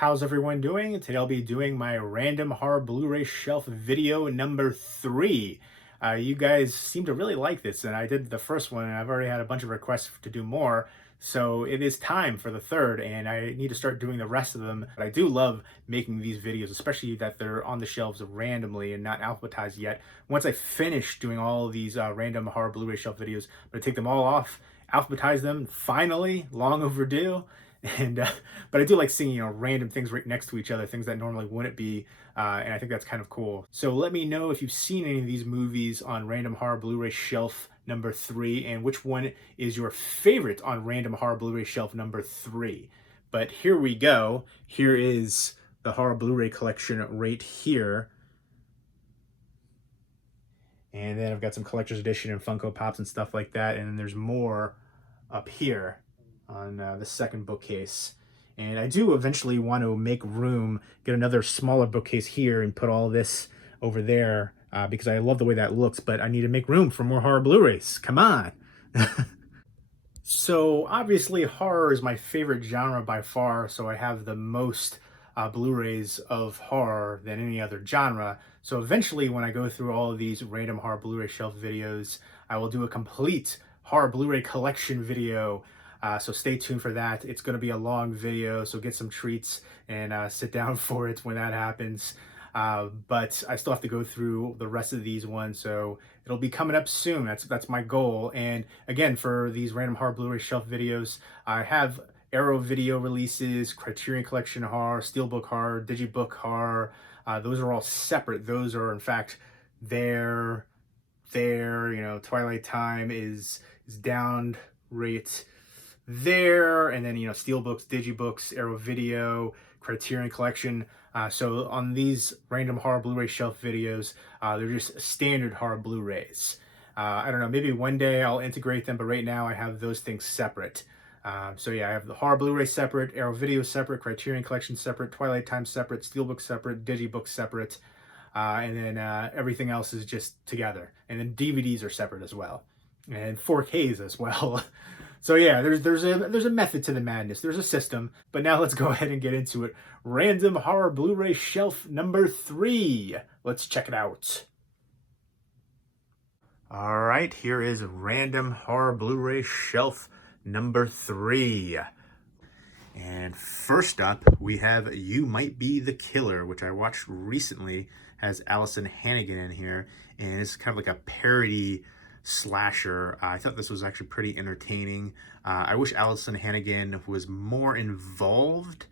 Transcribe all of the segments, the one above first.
How's everyone doing? Today I'll be doing my random horror Blu-ray shelf video number 3. You guys seem to really like this, and I did the first one, and I've already had a bunch of requests to do more. So it is time for the third, and I need to start doing the rest of them. But I do love making these videos, especially that they're on the shelves randomly and not alphabetized yet. Once I finish doing all of these random horror Blu-ray shelf videos, I'm gonna take them all off, alphabetize them, finally, long overdue. And but I do like seeing random things right next to each other, things that normally wouldn't be, and I think that's kind of cool. So let me know if you've seen any of these movies on Random Horror Blu-ray Shelf number 3, and which one is your favorite on Random Horror Blu-ray Shelf number 3. But here we go. Here is the horror Blu-ray collection right here. And then I've got some collector's edition and Funko Pops and stuff like that. And then there's more up here on the second bookcase. And I do eventually want to make room, get another smaller bookcase here and put all this over there because I love the way that looks, but I need to make room for more horror Blu-rays. Come on. So obviously horror is my favorite genre by far, so I have the most Blu-rays of horror than any other genre. So eventually when I go through all of these random horror Blu-ray shelf videos, I will do a complete horror Blu-ray collection video. So stay tuned for that. It's going to be a long video, so get some treats and sit down for it when that happens. But I still have to go through the rest of these ones, so it'll be coming up soon. That's my goal. And again, for these random horror Blu-ray shelf videos, I have Arrow video releases, Criterion Collection horror, Steelbook horror, Digibook horror. Those are all separate. Those are in fact there. Twilight Time is down right there, and then Steelbooks, Digibooks, Arrow Video, Criterion Collection. So on these random horror Blu-ray shelf videos, they're just standard horror Blu-rays. I don't know, maybe one day I'll integrate them, but right now I have those things separate. So yeah, I have the horror Blu-ray separate, Arrow Video separate, Criterion Collection separate, Twilight Time separate, Steelbook separate, Digibook separate, and then everything else is just together. And then DVDs are separate as well, and 4Ks as well. So yeah, there's a method to the madness. There's a system. But now let's go ahead and get into it. Random horror Blu-ray shelf number 3. Let's check it out. All right, here is random horror Blu-ray shelf number 3. And first up, we have You Might Be the Killer, which I watched recently. Has Allison Hannigan in here, and it's kind of like a parody slasher. I thought this was actually pretty entertaining. I wish Allison Hannigan was more involved.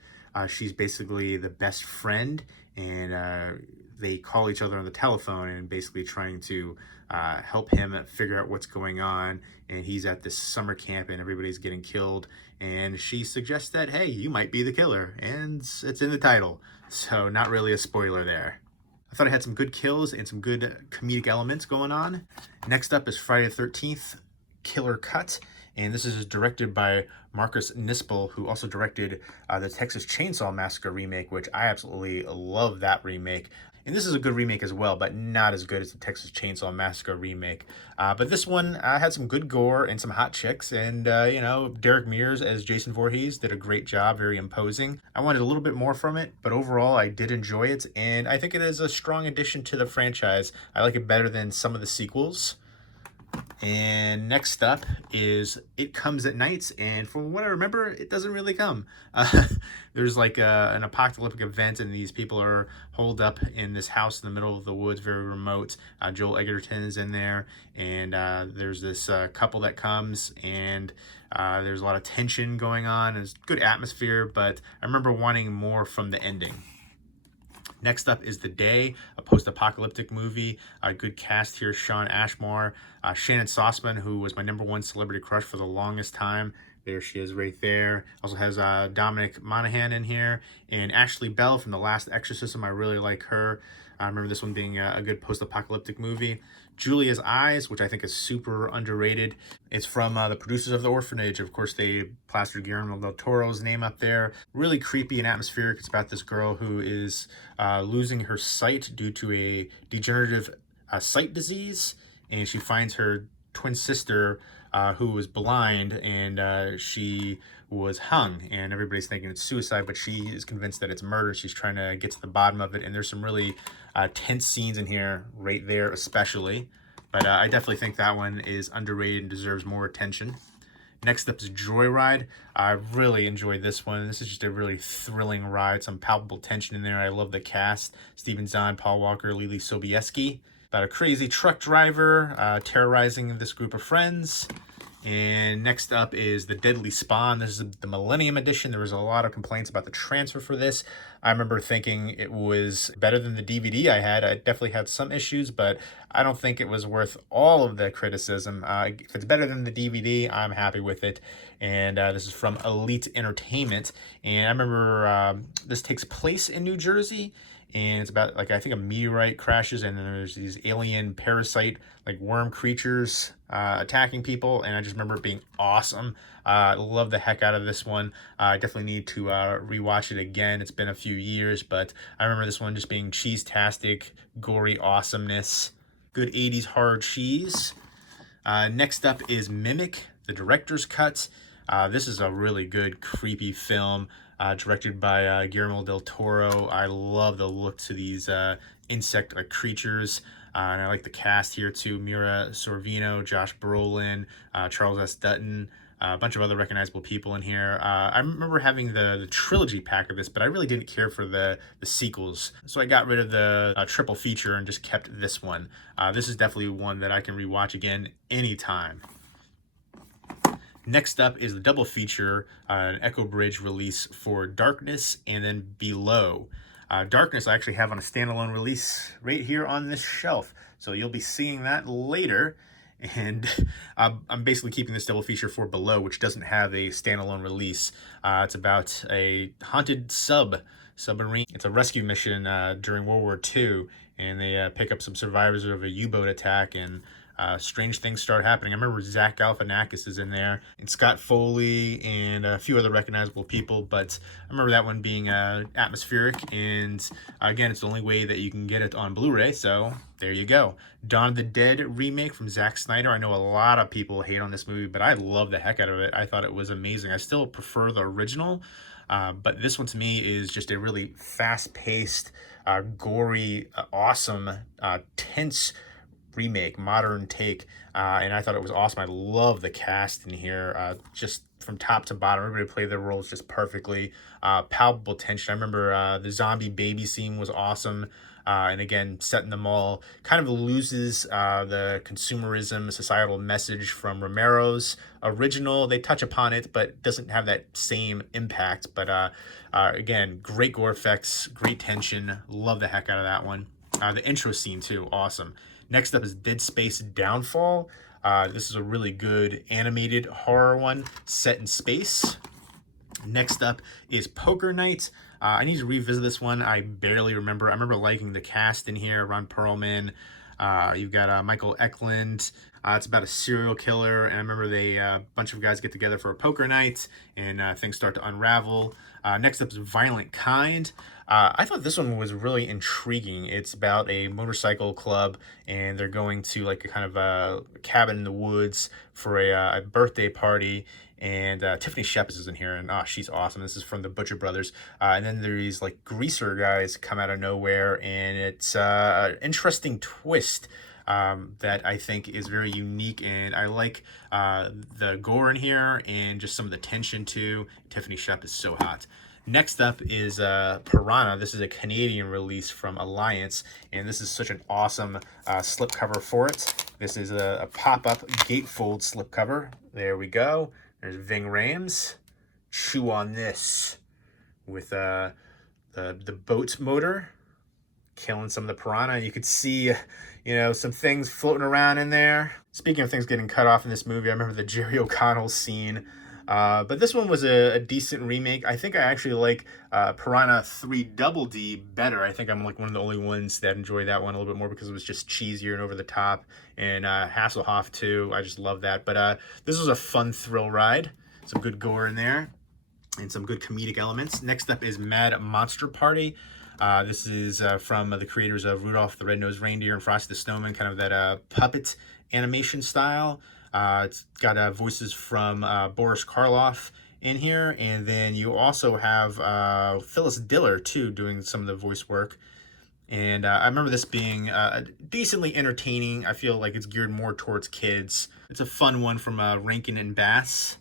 She's basically the best friend, and they call each other on the telephone and basically trying to help him figure out what's going on. And he's at this summer camp and everybody's getting killed. And she suggests that, hey, you might be the killer. And it's in the title. So not really a spoiler there. I thought it had some good kills and some good comedic elements going on. Next up is Friday the 13th, Killer Cut. And this is directed by Marcus Nispel, who also directed the Texas Chainsaw Massacre remake, which I absolutely love that remake. And this is a good remake as well, but not as good as the Texas Chainsaw Massacre remake. But this one had some good gore and some hot chicks. And, Derek Mears as Jason Voorhees did a great job, very imposing. I wanted a little bit more from it, but overall I did enjoy it. And I think it is a strong addition to the franchise. I like it better than some of the sequels. And next up is It Comes at Night, and from what I remember, it doesn't really come. There's like an apocalyptic event, and these people are holed up in this house in the middle of the woods, very remote. Joel Edgerton is in there, and there's this couple that comes, and there's a lot of tension going on. There's good atmosphere, but I remember wanting more from the ending. Next up is The Day, a post-apocalyptic movie. A good cast here: Sean Ashmore, Shannon Sossman, who was my #1 celebrity crush for the longest time. There she is right there. Also has Dominic Monaghan in here, and Ashley Bell from The Last Exorcism. I really like her. I remember this one being a good post-apocalyptic movie. Julia's Eyes, which I think is super underrated. It's from the producers of The Orphanage. Of course, they plastered Guillermo del Toro's name up there. Really creepy and atmospheric. It's about this girl who is losing her sight due to a degenerative sight disease, and she finds her twin sister who was blind, and she was hung, and everybody's thinking it's suicide, but she is convinced that it's murder. She's trying to get to the bottom of it, and there's some really tense scenes in here right there especially. But I definitely think that one is underrated and deserves more attention. Next up is Joyride. I really enjoyed this one. This is just a really thrilling ride. Some palpable tension in there. I love the cast. Steven Zahn, Paul Walker, Lily Sobieski. About a crazy truck driver terrorizing this group of friends. And next up is The Deadly Spawn. This is the Millennium Edition. There was a lot of complaints about the transfer for this. I remember thinking it was better than the DVD I had. I definitely had some issues, but I don't think it was worth all of the criticism. If it's better than the DVD, I'm happy with it. And this is from Elite Entertainment. And I remember this takes place in New Jersey. And it's about, like, I think a meteorite crashes, and then there's these alien parasite, like, worm creatures attacking people, and I just remember it being awesome. I love the heck out of this one. I definitely need to rewatch it again. It's been a few years, but I remember this one just being cheese-tastic, gory awesomeness. Good 80s horror cheese. Next up is Mimic, the director's cut. This is a really good, creepy film. Directed by Guillermo del Toro. I love the look to these insect creatures. And I like the cast here too. Mira Sorvino, Josh Brolin, Charles S. Dutton, a bunch of other recognizable people in here. I remember having the trilogy pack of this, but I really didn't care for the sequels. So I got rid of the triple feature and just kept this one. This is definitely one that I can rewatch again anytime. Next up is the double feature, an Echo Bridge release for Darkness and then Below. Darkness I actually have on a standalone release right here on this shelf, so you'll be seeing that later. And I'm basically keeping this double feature for Below, which doesn't have a standalone release. It's about a haunted submarine. It's a rescue mission during World War II, and they pick up some survivors of a U-boat attack, and strange things start happening. I remember Zach Galifianakis is in there, and Scott Foley, and a few other recognizable people, but I remember that one being atmospheric, and again, it's the only way that you can get it on Blu-ray, so there you go. Dawn of the Dead remake from Zack Snyder. I know a lot of people hate on this movie, but I love the heck out of it. I thought it was amazing. I still prefer the original, but this one to me is just a really fast-paced, gory, awesome, tense remake, modern take, and I thought it was awesome. I love the cast in here, just from top to bottom. Everybody played their roles just perfectly. Palpable tension. I remember the zombie baby scene was awesome, and again, setting them all kind of loses the consumerism, societal message from Romero's original. They touch upon it, but doesn't have that same impact. But again, great gore effects, great tension. Love the heck out of that one. The intro scene too, awesome. Next up is Dead Space Downfall. This is a really good animated horror one set in space. Next up is Poker Night. I need to revisit this one. I barely remember. I remember liking the cast in here. Ron Perlman. You've got Michael Eklund. It's about a serial killer, and I remember a bunch of guys get together for a poker night, and things start to unravel. Next up is Violent Kind. I thought this one was really intriguing. It's about a motorcycle club, and they're going to like a kind of a cabin in the woods for a birthday party. And Tiffany Shepis is in here, and she's awesome. This is from the Butcher Brothers. And then there's like greaser guys come out of nowhere, and it's an interesting twist that I think is very unique, and I like the gore in here and just some of the tension too. Tiffany Shep is so hot. Next up is Piranha. This is a Canadian release from Alliance, and this is such an awesome slipcover for it. This is a pop-up gatefold slipcover. There we go. There's Ving Rhames. Chew on this with the boat motor, killing some of the piranha. And you could see, some things floating around in there. Speaking of things getting cut off in this movie, I remember the Jerry O'Connell scene. But this one was a decent remake. I think I actually like Piranha 3 Double D better. I think I'm like one of the only ones that enjoyed that one a little bit more because it was just cheesier and over the top. And Hasselhoff too. I just love that. But this was a fun thrill ride. Some good gore in there and some good comedic elements. Next up is Mad Monster Party. This is from the creators of Rudolph the Red-Nosed Reindeer and Frosty the Snowman, kind of that puppet animation style. It's got voices from Boris Karloff in here, and then you also have Phyllis Diller too doing some of the voice work. And I remember this being decently entertaining. I feel like it's geared more towards kids. It's a fun one from Rankin and Bass.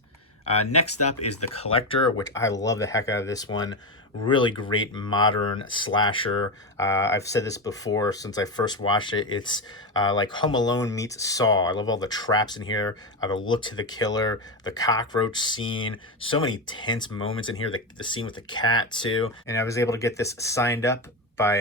Next up is The Collector, which I love the heck out of this one. Really great modern slasher. I've said this before since I first watched it. It's like Home Alone meets Saw. I love all the traps in here, the look to the killer, the cockroach scene. So many tense moments in here. The scene with the cat too. And I was able to get this signed up by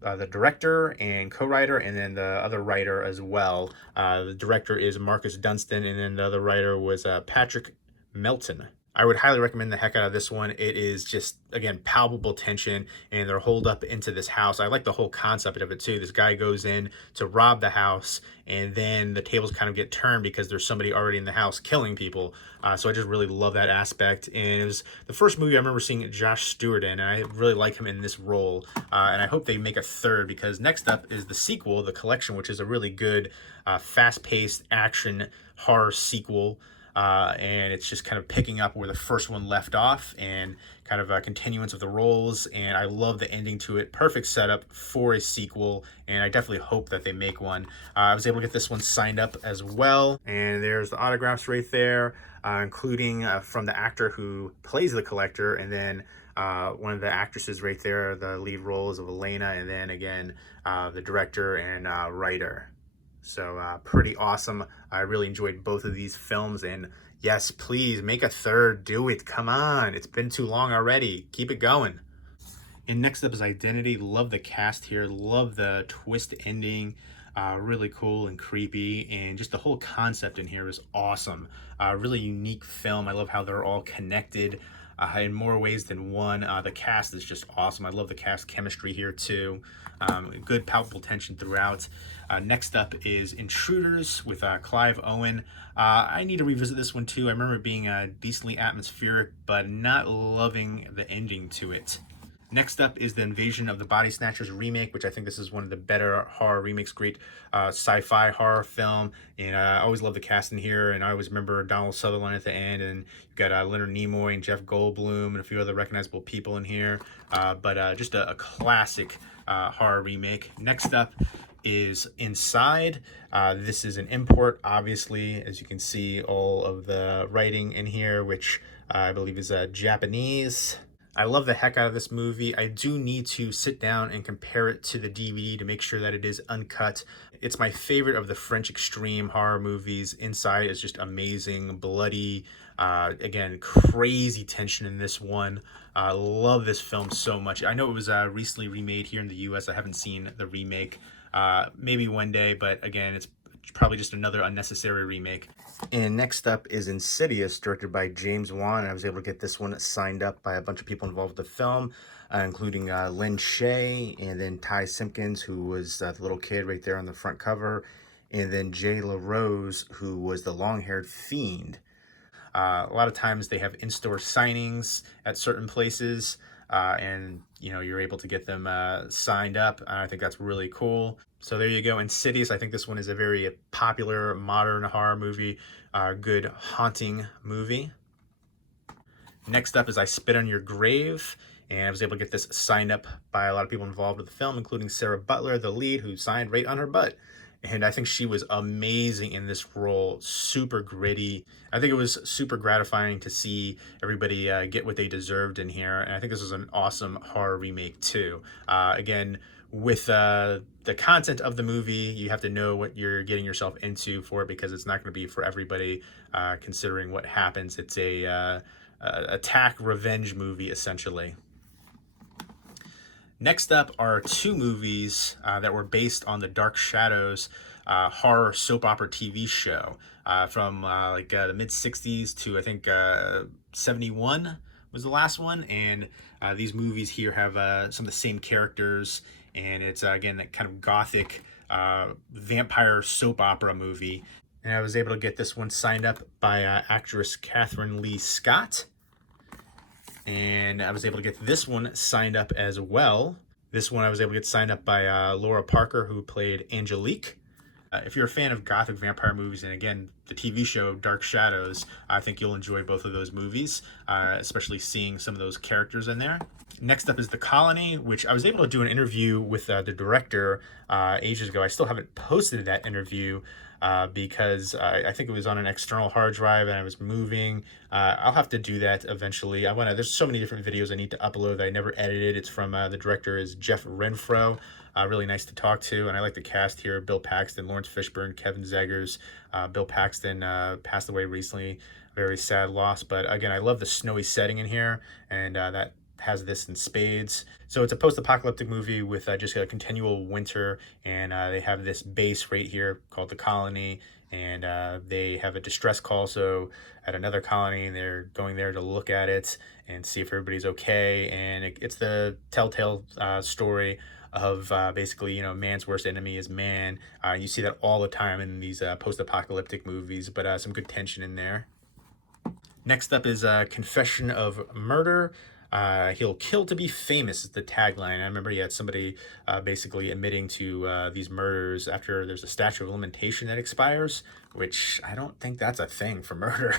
the director and co-writer, and then the other writer as well. The director is Marcus Dunstan, and then the other writer was Patrick Melton. I would highly recommend the heck out of this one. It is just, again, palpable tension, and they're holed up into this house. I like the whole concept of it too. This guy goes in to rob the house, and then the tables kind of get turned because there's somebody already in the house killing people. So I just really love that aspect. And it was the first movie I remember seeing Josh Stewart in, and I really like him in this role. And I hope they make a third, because next up is the sequel, The Collection, which is a really good, fast-paced action horror sequel. And it's just kind of picking up where the first one left off, and kind of a continuance of the roles. And I love the ending to it. Perfect setup for a sequel, and I definitely hope that they make one. I was able to get this one signed up as well, and there's the autographs right there, including from the actor who plays the Collector, and then one of the actresses right there, the lead roles of Elena, and then again the director and writer. So pretty awesome. I really enjoyed both of these films, and yes, please make a third. Do it. Come on. It's been too long already. Keep it going. And next up is Identity. Love the cast here. Love the twist ending. Really cool and creepy, and just the whole concept in here is awesome. Really unique film. I love how they're all connected in more ways than one. The cast is just awesome. I love the cast chemistry here too. Good palpable tension throughout. Next up is Intruders with Clive Owen. I need to revisit this one too. I remember it being decently atmospheric, but not loving the ending to it. Next up is the Invasion of the Body Snatchers remake, which I think this is one of the better horror remakes. Great sci-fi horror film, and I always love the cast in here, and I always remember Donald Sutherland at the end, and you've got Leonard Nimoy and Jeff Goldblum and a few other recognizable people in here, but just a classic horror remake. Next up is Inside. This is an import, obviously, as you can see all of the writing in here, which I believe is Japanese. I love the heck out of this movie. I do need to sit down and compare it to the DVD to make sure that it is uncut. It's my favorite of the French extreme horror movies. Inside is just amazing, bloody, again, crazy tension in this one. I love this film so much. I know it was recently remade here in the US. I haven't seen the remake. Maybe one day, but again, it's probably just another unnecessary remake. And next up is Insidious, directed by James Wan, and I was able to get this one signed up by a bunch of people involved with the film, including Lynn Shay, and then Ty Simpkins, who was the little kid right there on the front cover, and then Jay LaRose, who was the long-haired fiend. A lot of times they have in-store signings at certain places, and you're able to get them signed up. I think that's really cool. So there you go, Insidious. I think this one is a very popular modern horror movie, good haunting movie. Next up is I Spit on Your Grave, and I was able to get this signed up by a lot of people involved with the film, including Sarah Butler, the lead, who signed right on her butt. And I think she was amazing in this role, super gritty. I think it was super gratifying to see everybody get what they deserved in here. And I think this was an awesome horror remake too. Again, with the content of the movie, you have to know what you're getting yourself into for it, because it's not going to be for everybody, considering what happens. It's a attack revenge movie, essentially. Next up are two movies that were based on the Dark Shadows horror soap opera TV show from the mid-60s to I think 71 was the last one. And these movies here have some of the same characters, and it's again that kind of gothic vampire soap opera movie. And I was able to get this one signed up by actress Catherine Lee Scott. And I was able to get this one signed up as well. This one I was able to get signed up by Laura Parker, who played Angelique. If you're a fan of gothic vampire movies, and again, the TV show Dark Shadows, I think you'll enjoy both of those movies, especially seeing some of those characters in there. Next up is The Colony, which I was able to do an interview with the director ages ago. I still haven't posted that interview because I think it was on an external hard drive and I was moving. I'll have to do that eventually. There's so many different videos I need to upload that I never edited. It's from, the director is Jeff Renfro. Really nice to talk to, and I like the cast here: Bill Paxton, Lawrence Fishburne, Kevin Zegers. Bill Paxton passed away recently, very sad loss, but again, I love the snowy setting in here, and that has this in spades. So it's a post-apocalyptic movie with just a continual winter, and they have this base right here called the Colony, and they have a distress call so at another colony, and they're going there to look at it and see if everybody's okay. And it's the telltale story of basically, man's worst enemy is man. You see that all the time in these post-apocalyptic movies, but some good tension in there. Next up is Confession of Murder. He'll kill to be famous is the tagline. I remember he had somebody basically admitting to these murders after there's a statute of limitation that expires, which I don't think that's a thing for murder,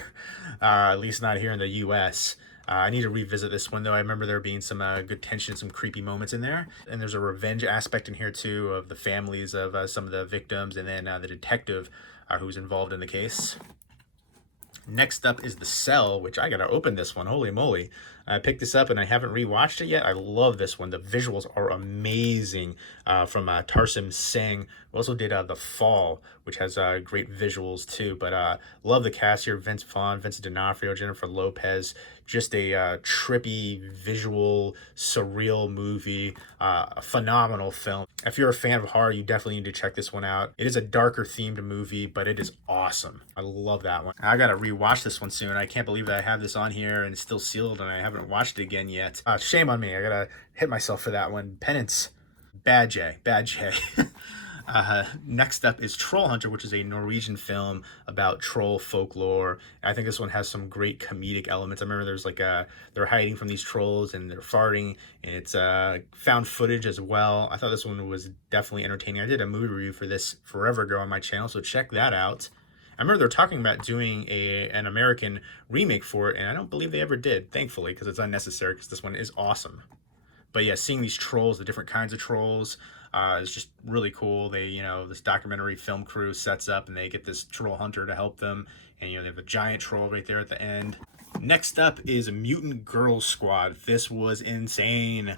at least not here in the US. I need to revisit this one, though. I remember there being some good tension, some creepy moments in there. And there's a revenge aspect in here, too, of the families of some of the victims, and then the detective who's involved in the case. Next up is The Cell, which I gotta open this one. Holy moly. I picked this up and I haven't rewatched it yet. I love this one. The visuals are amazing from Tarsim Singh, who also did The Fall, which has great visuals too. But love the cast here: Vince Vaughn, Vincent D'Onofrio, Jennifer Lopez. Just a trippy, visual, surreal movie. A phenomenal film. If you're a fan of horror, you definitely need to check this one out. It is a darker themed movie, but it is awesome. I love that one. I gotta rewatch this one soon. I can't believe that I have this on here and it's still sealed and I haven't watched it again yet. Shame on me. I gotta hit myself for that one. Penance. Bad J. Next up is Troll Hunter, which is a Norwegian film about troll folklore. I think this one has some great comedic elements. I remember there's they're hiding from these trolls and they're farting, and it's found footage as well. I thought this one was definitely entertaining. I did a movie review for this forever ago on my channel, so check that out. I remember they're talking about doing an American remake for it, and I don't believe they ever did, thankfully, because it's unnecessary, because this one is awesome. But yeah, seeing these trolls, the different kinds of trolls, is just really cool. They, this documentary film crew sets up and they get this troll hunter to help them. And, they have a giant troll right there at the end. Next up is Mutant Girl Squad. This was insane.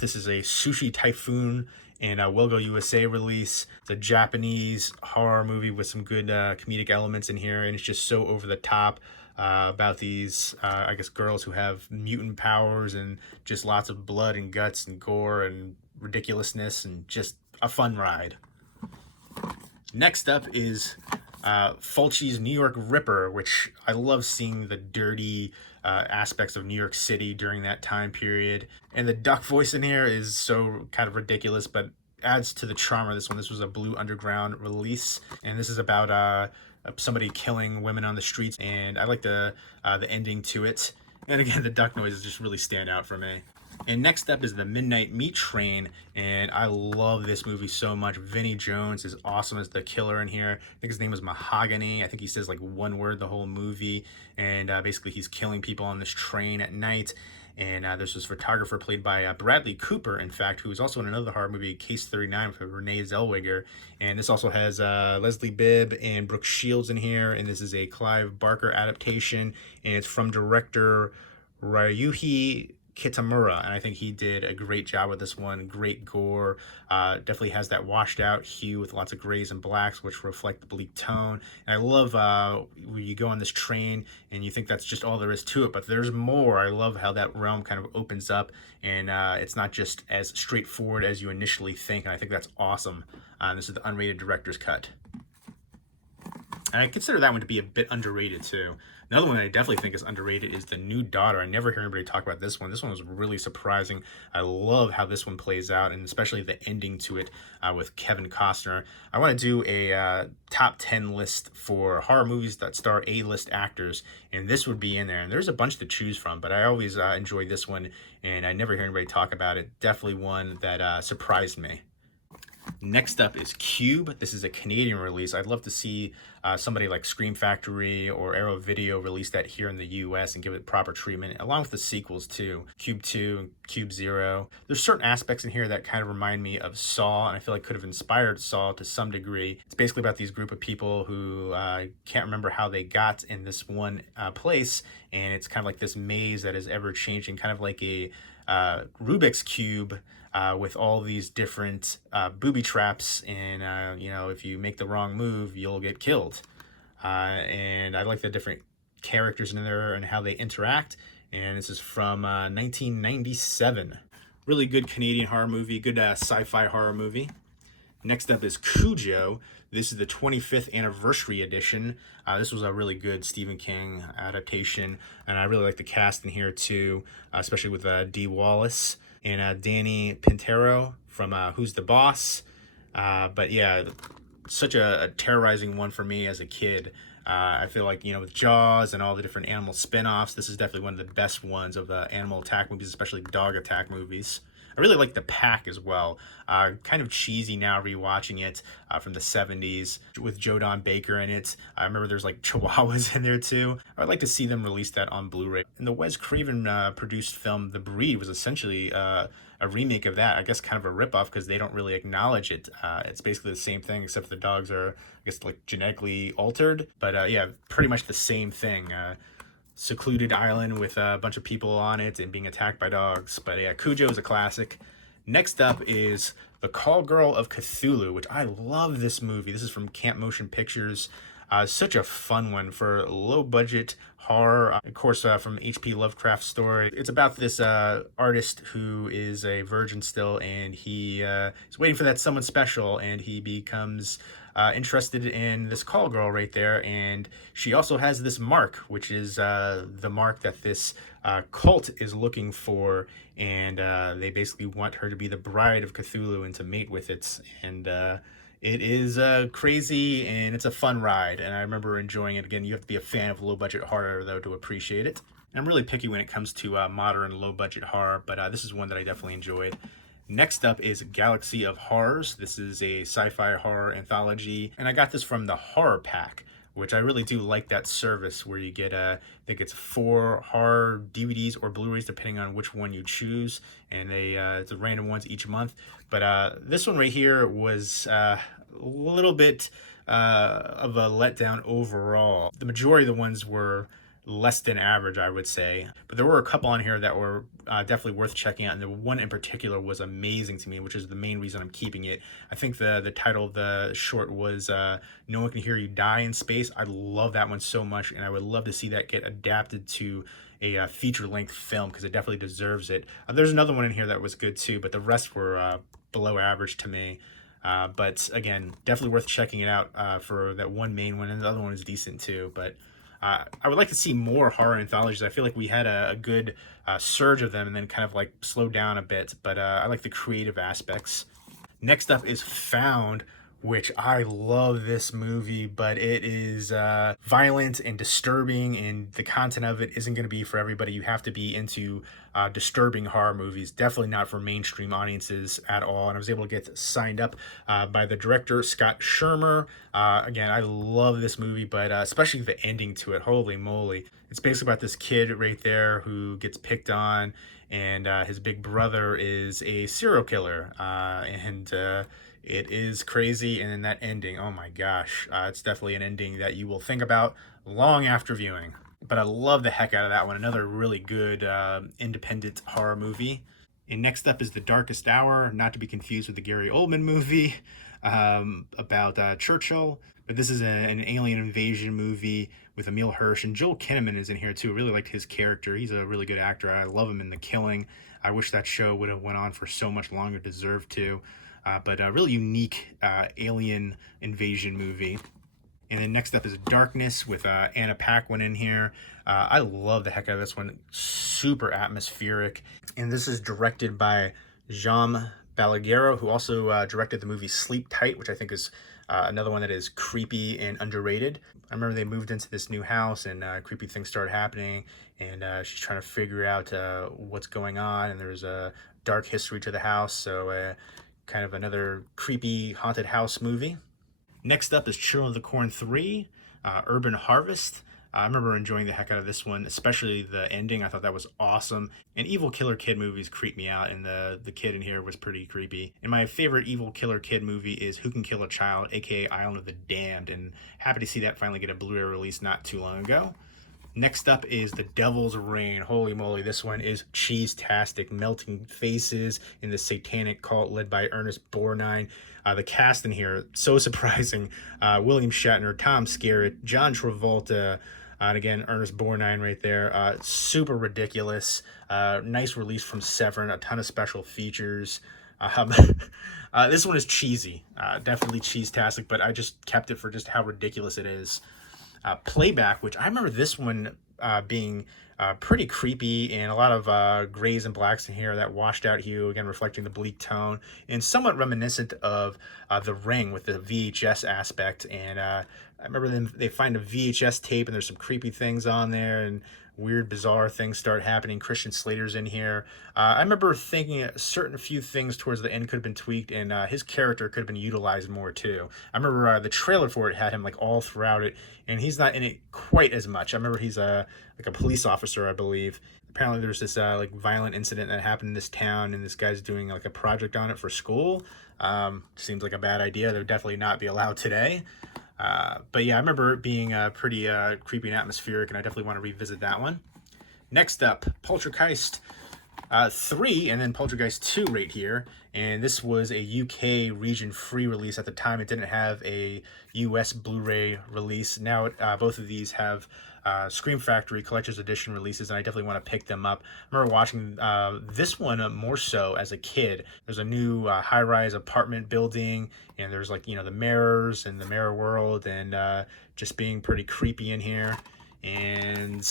This is a Sushi Typhoon and Wilgo USA release. It's a Japanese horror movie with some good comedic elements in here, and it's just so over the top about these, I guess, girls who have mutant powers and just lots of blood and guts and gore and ridiculousness and just a fun ride. Next up is Fulci's New York Ripper, which I love seeing the dirty aspects of New York City during that time period. And the duck voice in here is so kind of ridiculous, but adds to the charm of this one. This was a Blue Underground release, and this is about somebody killing women on the streets, and I like the ending to it. And again, the duck noises just really stand out for me. And next up is The Midnight Meat Train, and I love this movie so much. Vinnie Jones is awesome as the killer in here. I think his name was Mahogany. I think he says like one word the whole movie, and basically he's killing people on this train at night. And there's this photographer played by Bradley Cooper, in fact, who is also in another horror movie, Case 39, with Renee Zellweger. And this also has Leslie Bibb and Brooke Shields in here. And this is a Clive Barker adaptation, and it's from director Ryuhei Kitamura, and I think he did a great job with this one. Great gore, definitely has that washed out hue with lots of grays and blacks, which reflect the bleak tone. And I love when you go on this train and you think that's just all there is to it, but there's more. I love how that realm kind of opens up, and it's not just as straightforward as you initially think, and I think that's awesome. This is the unrated director's cut. And I consider that one to be a bit underrated too. Another one I definitely think is underrated is The New Daughter. I never hear anybody talk about this one. This one was really surprising. I love how this one plays out, and especially the ending to it with Kevin Costner. I want to do a top 10 list for horror movies that star A-list actors, and this would be in there. And there's a bunch to choose from, but I always enjoy this one, and I never hear anybody talk about it. Definitely one that surprised me. Next up is Cube. This is a Canadian release. I'd love to see somebody like Scream Factory or Arrow Video release that here in the US and give it proper treatment, along with the sequels too, Cube 2 and Cube 0. There's certain aspects in here that kind of remind me of Saw, and I feel like could have inspired Saw to some degree. It's basically about these group of people who can't remember how they got in this one place, and it's kind of like this maze that is ever changing, kind of like a Rubik's Cube with all these different booby traps, and you know, if you make the wrong move, you'll get killed. And I like the different characters in there and how they interact. And this is from 1997. Really good Canadian horror movie, good sci-fi horror movie. Next up is Cujo. This is the 25th anniversary edition. This was a really good Stephen King adaptation, and I really like the cast in here too, especially with Dee Wallace and Danny Pintero from Who's the Boss. But yeah, such a terrorizing one for me as a kid. I feel like, you know, with Jaws and all the different animal spin-offs, this is definitely one of the best ones of the animal attack movies, especially dog attack movies. I really like the pack as well. Kind of cheesy now rewatching it from the 70s with Joe Don Baker in it. I remember there's like chihuahuas in there too. I'd like to see them release that on Blu-ray. And the Wes Craven produced film The Breed was essentially a remake of that. I guess kind of a ripoff because they don't really acknowledge it. It's basically the same thing except the dogs are, I guess, like genetically altered. But yeah, pretty much the same thing. Secluded island with a bunch of people on it and being attacked by dogs. But yeah, Cujo is a classic. Next up is The Call Girl of Cthulhu, which I love this movie. This is from Camp Motion Pictures. Such a fun one for low budget horror. Of course, from H.P. Lovecraft's story. It's about this artist who is a virgin still, and he is waiting for that someone special, and he becomes interested in this call girl right there, and she also has this mark, which is the mark that this cult is looking for, and they basically want her to be the bride of Cthulhu and to mate with it. And it is crazy, and it's a fun ride, and I remember enjoying it. Again, you have to be a fan of low budget horror though to appreciate it. And I'm really picky when it comes to modern low budget horror, but this is one that I definitely enjoyed. Next up is Galaxy of Horrors. This is a sci-fi horror anthology, and I got this from the Horror Pack, which I really do like that service where you get, I think it's 4 horror DVDs or Blu-rays depending on which one you choose, and it's random ones each month. But this one right here was a little bit of a letdown overall. The majority of the ones were less than average, I would say, but there were a couple on here that were definitely worth checking out, and the one in particular was amazing to me, which is the main reason I'm keeping it. I think the title of the short was No One Can Hear You Die in Space. I love that one so much, and I would love to see that get adapted to a feature-length film because it definitely deserves it. There's another one in here that was good too, but the rest were below average to me. But again, definitely worth checking it out for that one main one, and the other one is decent too. But I would like to see more horror anthologies. I feel like we had a good surge of them and then kind of like slowed down a bit, but I like the creative aspects. Next up is Found, which I love this movie, but it is violent and disturbing, and the content of it isn't going to be for everybody. You have to be into disturbing horror movies. Definitely not for mainstream audiences at all. And I was able to get signed up by the director, Scott Shermer. Again, I love this movie, but especially the ending to it. Holy moly. It's basically about this kid right there who gets picked on, and his big brother is a serial killer. It is crazy, and then that ending, oh my gosh, it's definitely an ending that you will think about long after viewing. But I love the heck out of that one. Another really good independent horror movie. And next up is The Darkest Hour, not to be confused with the Gary Oldman movie about Churchill. But this is an alien invasion movie with Emil Hirsch, and Joel Kinnaman is in here too. I really liked his character. He's a really good actor. I love him in The Killing. I wish that show would have went on for so much longer, deserved to. But a really unique alien invasion movie. And then next up is Darkness with Anna Paquin in here. I love the heck out of this one. Super atmospheric. And this is directed by Jean Balaguerro, who also directed the movie Sleep Tight, which I think is another one that is creepy and underrated. I remember they moved into this new house and creepy things started happening, and she's trying to figure out what's going on, and there's a dark history to the house. So kind of another creepy haunted house movie. Next up is Children of the Corn 3, Urban Harvest. I remember enjoying the heck out of this one, especially the ending. I thought that was awesome. And evil killer kid movies creep me out, and the kid in here was pretty creepy. And my favorite evil killer kid movie is Who Can Kill a Child, aka Island of the Damned, and happy to see that finally get a Blu-ray release not too long ago. Next up is The Devil's Reign. Holy moly, this one is cheese-tastic. Melting faces in the satanic cult led by Ernest Borgnine. The cast in here, so surprising. William Shatner, Tom Skerritt, John Travolta, and again, Ernest Borgnine right there. Super ridiculous. Nice release from Severin, a ton of special features. This one is cheesy. Definitely cheese-tastic, but I just kept it for just how ridiculous it is. Playback, which I remember this one being pretty creepy, and a lot of grays and blacks in here, that washed out hue, again reflecting the bleak tone, and somewhat reminiscent of The Ring with the VHS aspect. And I remember they find a VHS tape and there's some creepy things on there, and weird, bizarre things start happening. Christian Slater's in here. I remember thinking a certain few things towards the end could have been tweaked, and his character could have been utilized more too. I remember the trailer for it had him like all throughout it, and he's not in it quite as much. I remember he's like a police officer, I believe. Apparently there's this like violent incident that happened in this town, and this guy's doing like a project on it for school. Seems like a bad idea. That would definitely not be allowed today. But yeah, I remember it being pretty creepy and atmospheric, and I definitely want to revisit that one. Next up, Poltergeist 3, and then Poltergeist 2 right here. And this was a UK region-free release. At the time, it didn't have a US Blu-ray release. Now, both of these have Scream Factory Collector's Edition releases, and I definitely want to pick them up. I remember watching this one more so as a kid. There's a new high-rise apartment building, and there's like, you know, the mirrors and the mirror world, and just being pretty creepy in here. And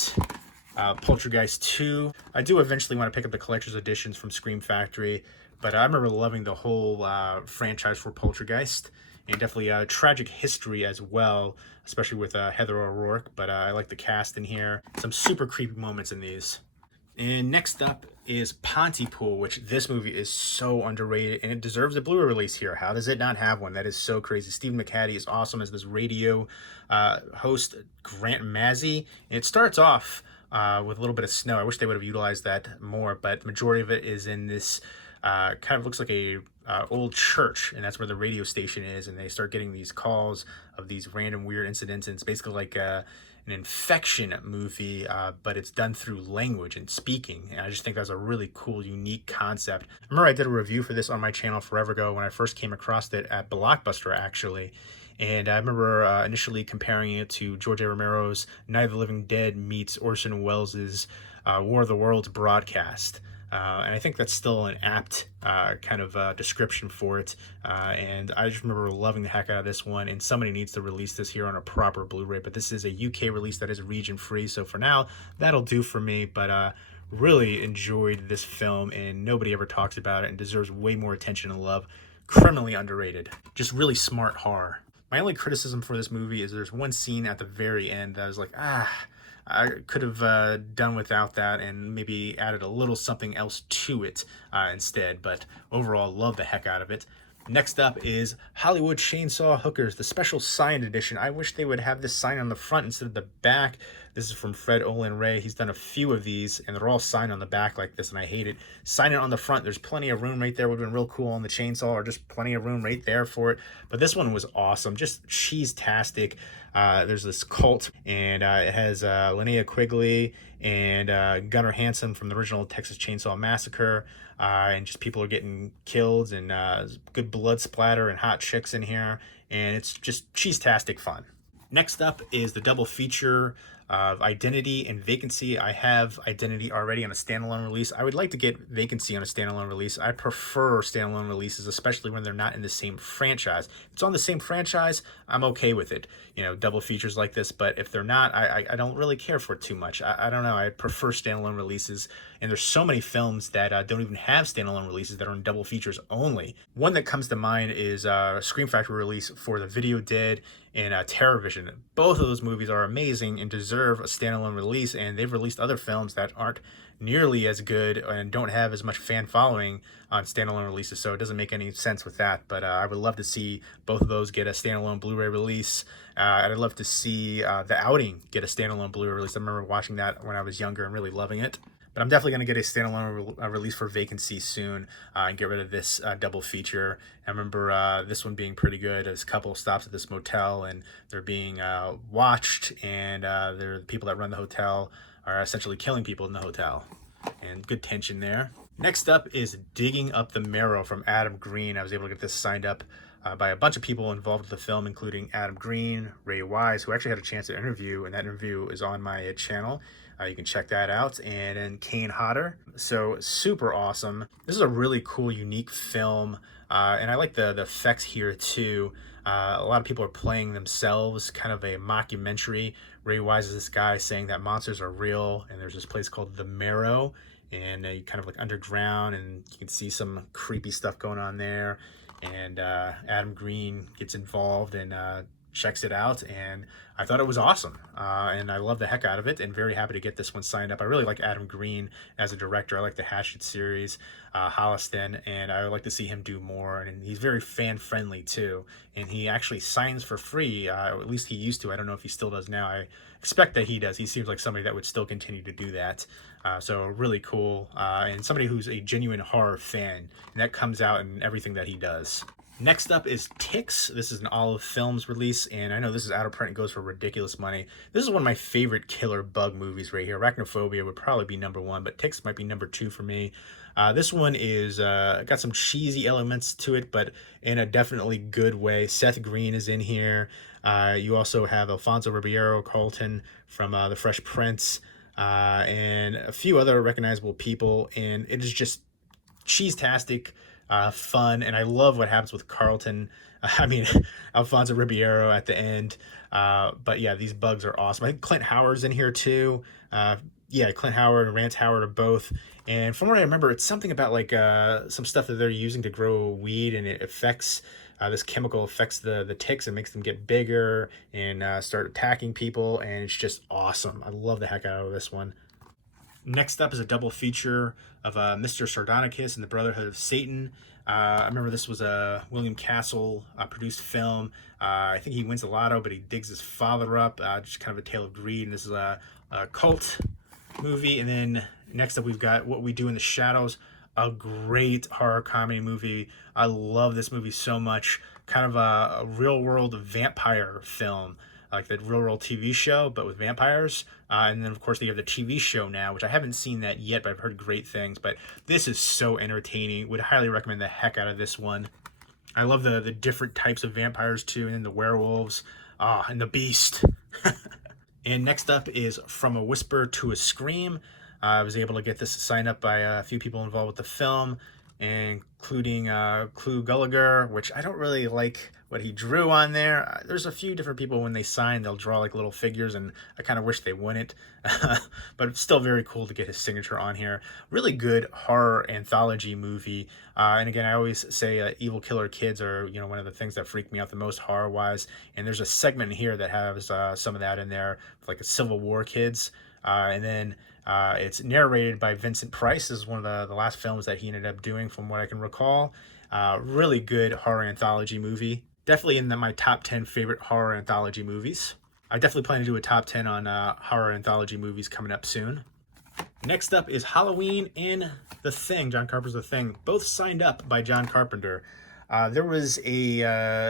Poltergeist 2. I do eventually want to pick up the collector's editions from Scream Factory, but I remember loving the whole franchise for Poltergeist, and definitely a tragic history as well, especially with Heather O'Rourke. But I like the cast in here. Some super creepy moments in these. And next up is Pontypool, which this movie is so underrated, and it deserves a Blu-ray release here. How does it not have one? That is so crazy. Stephen McHattie is awesome as this radio host, Grant Mazzy. And it starts off with a little bit of snow. I wish they would have utilized that more, but the majority of it is in this kind of looks like a old church, and that's where the radio station is, and they start getting these calls of these random weird incidents, and it's basically like an infection movie, but it's done through language and speaking, and I just think that's a really cool, unique concept. I remember I did a review for this on my channel forever ago when I first came across it at Blockbuster, actually. And I remember initially comparing it to George A. Romero's Night of the Living Dead meets Orson Welles' War of the Worlds broadcast. And I think that's still an apt kind of description for it. And I just remember loving the heck out of this one. And somebody needs to release this here on a proper Blu-ray. But this is a UK release that is region-free. So for now, that'll do for me. But really enjoyed this film, and nobody ever talks about it, and deserves way more attention and love. Criminally underrated. Just really smart horror. My only criticism for this movie is there's one scene at the very end that I was like, I could have done without that and maybe added a little something else to it instead. But overall, love the heck out of it. Next up is Hollywood Chainsaw Hookers, the special signed edition. I wish they would have this sign on the front instead of the back. This is from Fred Olin Ray. He's done a few of these, and they're all signed on the back like this, and I hate it. Sign it on the front. There's plenty of room right there. Would have been real cool on the chainsaw, or just plenty of room right there for it. But this one was awesome. Just cheese-tastic. There's this cult, and it has Linnea Quigley and Gunnar Hansen from the original Texas Chainsaw Massacre. And just people are getting killed, and good blood splatter and hot chicks in here. And it's just cheese-tastic fun. Next up is the double feature of Identity and Vacancy. I have Identity already on a standalone release. I would like to get Vacancy on a standalone release. I prefer standalone releases, especially when they're not in the same franchise. If it's on the same franchise, I'm okay with it. You know, double features like this. But if they're not, I don't really care for it too much. I don't know. I prefer standalone releases. And there's so many films that don't even have standalone releases that are in double features only. One that comes to mind is Scream Factory release for The Video Dead and Terror Vision. Both of those movies are amazing and deserve a standalone release, and they've released other films that aren't nearly as good and don't have as much fan following on standalone releases, so it doesn't make any sense with that. But I would love to see both of those get a standalone Blu-ray release. And I'd love to see The Outing get a standalone Blu-ray release. I remember watching that when I was younger and really loving it. But I'm definitely going to get a standalone release for Vacancy soon and get rid of this double feature. I remember this one being pretty good. This couple stops at this motel and they're being watched, and the people that run the hotel are essentially killing people in the hotel. And good tension there. Next up is Digging Up the Marrow from Adam Green. I was able to get this signed up by a bunch of people involved with the film, including Adam Green, Ray Wise, who actually had a chance to interview, and that interview is on my channel. You can check that out. And then Kane Hodder. So super awesome. This is a really cool, unique film. And I like the effects here too. A lot of people are playing themselves, kind of a mockumentary. Ray Wise is this guy saying that monsters are real, and there's this place called The Marrow, and you kind of like underground, and you can see some creepy stuff going on there. And Adam Green gets involved and checks it out, and I thought it was awesome, and I love the heck out of it, and very happy to get this one signed up. I really like Adam Green as a director. I like the Hatchet series, Holliston, and I would like to see him do more. And he's very fan friendly too, and he actually signs for free, or at least he used to. I don't know if he still does now. I expect that he does. He seems like somebody that would still continue to do that. So really cool, and somebody who's a genuine horror fan, and that comes out in everything that he does. Next up is Ticks. This is an Olive Films release, and I know this is out of print and goes for ridiculous money. This is one of my favorite killer bug movies right here. Arachnophobia would probably be #1, but Ticks might be #2 for me. This one is got some cheesy elements to it, but in a definitely good way. Seth Green is in here. You also have Alfonso Ribeiro, Carlton from The Fresh Prince, and a few other recognizable people, and it is just cheese-tastic. Fun, and I love what happens with Carlton. I mean, Alfonso Ribeiro at the end. But yeah, these bugs are awesome. I think Clint Howard's in here too. Yeah, Clint Howard and Rance Howard are both. And from what I remember, it's something about like some stuff that they're using to grow weed, and it affects this chemical affects the ticks and makes them get bigger and start attacking people. And it's just awesome. I love the heck out of this one. Next up is a double feature of Mr. Sardonicus and the Brotherhood of Satan. I remember this was a William Castle produced film. I think he wins the lotto, but he digs his father up. Just kind of a tale of greed. And this is a cult movie. And then next up, we've got What We Do in the Shadows, a great horror comedy movie. I love this movie so much. Kind of a real-world vampire film, like the Real World TV show, but with vampires. And then, of course, they have the TV show now, which I haven't seen that yet, but I've heard great things. But this is so entertaining. Would highly recommend the heck out of this one. I love the different types of vampires, too, and then the werewolves, and the beast. And next up is From a Whisper to a Scream. I was able to get this signed up by a few people involved with the film, including Clu Gulager, which I don't really like what he drew on there. There's a few different people, when they sign, they'll draw like little figures, and I kind of wish they wouldn't. But it's still very cool to get his signature on here. Really good horror anthology movie. And again, I always say evil killer kids are, one of the things that freak me out the most horror-wise. And there's a segment here that has some of that in there, like a Civil War kids. And then it's narrated by Vincent Price. This is one of the last films that he ended up doing, from what I can recall. Really good horror anthology movie. Definitely in my top 10 favorite horror anthology movies. I definitely plan to do a top 10 on horror anthology movies coming up soon. Next up is Halloween and The Thing, John Carpenter's The Thing, both signed up by John Carpenter. There was a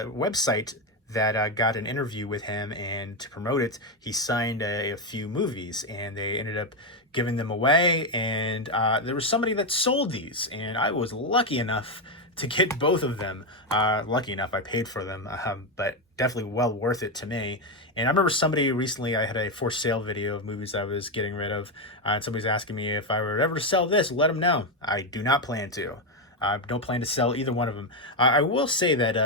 website that got an interview with him, and to promote it, he signed a few movies, and they ended up giving them away, and there was somebody that sold these, and I was lucky enough to get both of them. Lucky enough, I paid for them, but definitely well worth it to me. And I remember somebody recently, I had a for sale video of movies I was getting rid of, and somebody's asking me if I were ever to sell this, let them know. I do not plan to. I don't plan to sell either one of them. I will say that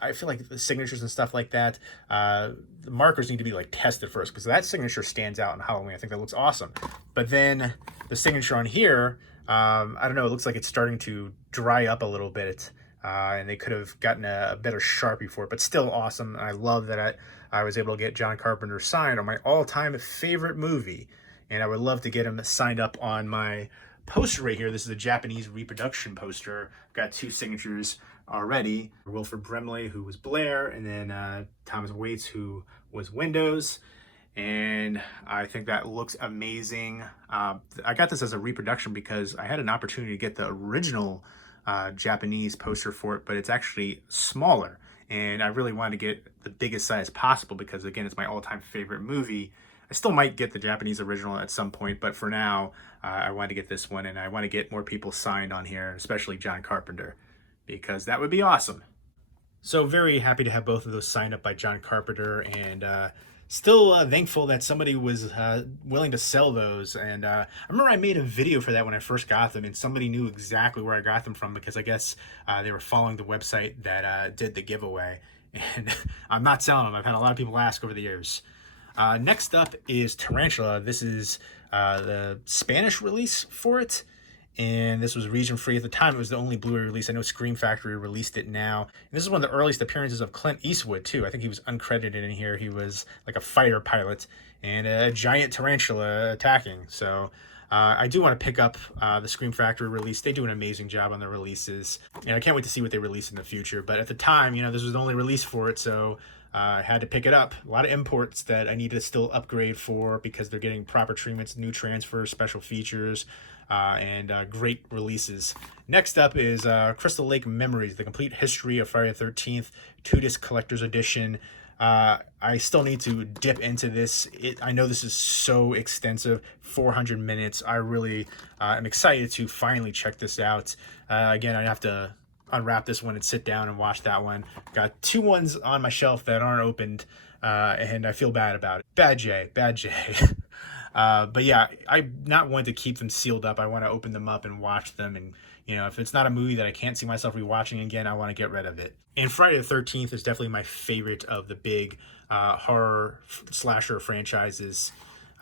I feel like the signatures and stuff like that, the markers need to be like tested first, because that signature stands out in Halloween. I think that looks awesome. But then the signature on here, I don't know, it looks like it's starting to dry up a little bit, and they could have gotten a better Sharpie for it, but still awesome. And I love that I was able to get John Carpenter signed on my all-time favorite movie. and I would love to get them signed up on my poster right here. This is a Japanese reproduction poster. I've got 2 signatures already. Wilford Brimley, who was Blair, and then Thomas Waits, who was Windows. And I think that looks amazing. I got this as a reproduction because I had an opportunity to get the original Japanese poster for it, but it's actually smaller. And I really wanted to get the biggest size possible because, again, it's my all-time favorite movie. I still might get the Japanese original at some point, but for now, I wanted to get this one, and I want to get more people signed on here, especially John Carpenter, because that would be awesome. So very happy to have both of those signed up by John Carpenter, and still thankful that somebody was willing to sell those. And I remember I made a video for that when I first got them, and somebody knew exactly where I got them from because I guess they were following the website that did the giveaway. And I'm not selling them. I've had a lot of people ask over the years. Next up is Tarantula. This is the Spanish release for it, and this was region free at the time. It was the only Blu-ray release. I know Scream Factory released it now. And this is one of the earliest appearances of Clint Eastwood too. I think he was uncredited in here. He was like a fighter pilot and a giant tarantula attacking. So I do want to pick up the Scream Factory release. They do an amazing job on their releases, and I can't wait to see what they release in the future. But at the time, you know, this was the only release for it, so I had to pick it up. A lot of imports that I need to still upgrade for because they're getting proper treatments, new transfers, special features, and great releases. Next up is Crystal Lake Memories, the complete history of Friday the 13th, 2-disc collector's edition. I still need to dip into this. I know this is so extensive, 400 minutes. I really am excited to finally check this out. Again, I have to unwrap this one and sit down and watch that one. Got 2 ones on my shelf that aren't opened, and I feel bad about it. Bad J. But yeah, I'm not one to keep them sealed up. I want to open them up and watch them, and you know, if it's not a movie that I can't see myself rewatching again, I want to get rid of it. And Friday the 13th is definitely my favorite of the big horror slasher franchises.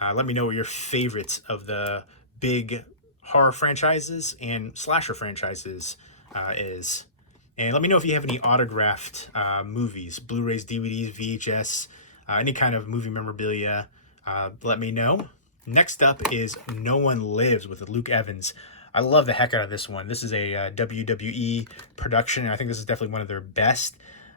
Let me know what your favorite of the big horror franchises and slasher franchises is. And let me know if you have any autographed movies, Blu-rays, DVDs, VHS, any kind of movie memorabilia. Let me know. Next up is No One Lives with Luke Evans. I love the heck out of this one. This is a WWE production, and I think this is definitely one of their best.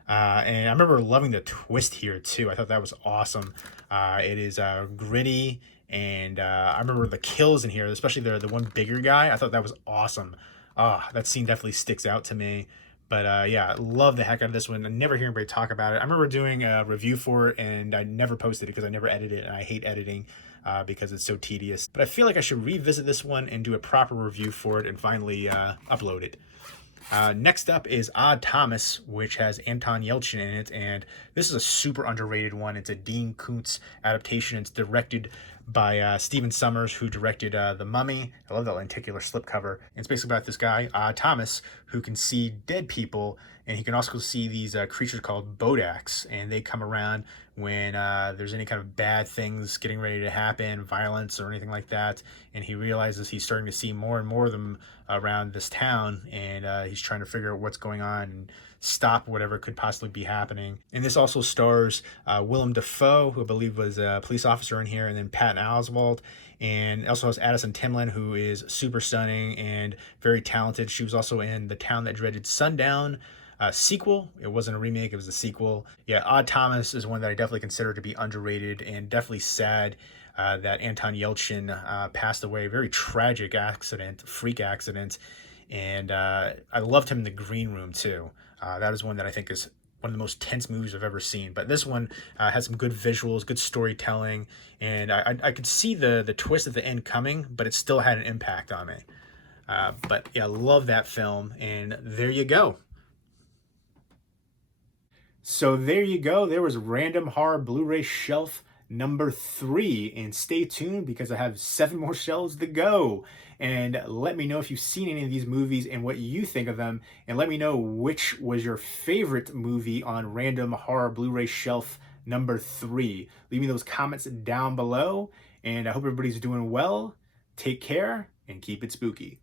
And I remember loving the twist here too. I thought that was awesome. It is gritty, and I remember the kills in here, especially the one bigger guy. I thought that was awesome. That scene definitely sticks out to me. But yeah, love the heck out of this one. I never hear anybody talk about it. I remember doing a review for it, and I never posted it because I never edited it, and I hate editing because it's so tedious. But I feel like I should revisit this one and do a proper review for it and finally upload it. Next up is Odd Thomas, which has Anton Yelchin in it, and this is a super underrated one. It's a Dean Koontz adaptation. It's directed by Stephen Sommers, who directed The Mummy. I love that lenticular slipcover. And it's basically about this guy, Odd Thomas, who can see dead people, and he can also see these creatures called Bodaks, and they come around when there's any kind of bad things getting ready to happen, violence or anything like that, and he realizes he's starting to see more and more of them around this town, and he's trying to figure out what's going on and stop whatever could possibly be happening. And this also stars Willem Dafoe, who I believe was a police officer in here, and then Patton Oswalt, and also has Addison Timlin, who is super stunning and very talented. She was also in The Town That Dreaded Sundown sequel. It wasn't a remake, it was a sequel. Yeah, Odd Thomas is one that I definitely consider to be underrated, and definitely sad that Anton Yelchin passed away. Very tragic accident, freak accident. And I loved him in The Green Room too. That is one that I think is one of the most tense movies I've ever seen. But this one has some good visuals, good storytelling, and I could see the twist at the end coming, but it still had an impact on me. But yeah, I love that film, and there you go. So there you go. There was Random Horror Blu-ray Shelf number 3, and stay tuned because I have 7 more shelves to go. And let me know if you've seen any of these movies and what you think of them, and let me know which was your favorite movie on Random Horror Blu-ray Shelf number 3. Leave me those comments down below, and I hope everybody's doing well. Take care and keep it spooky.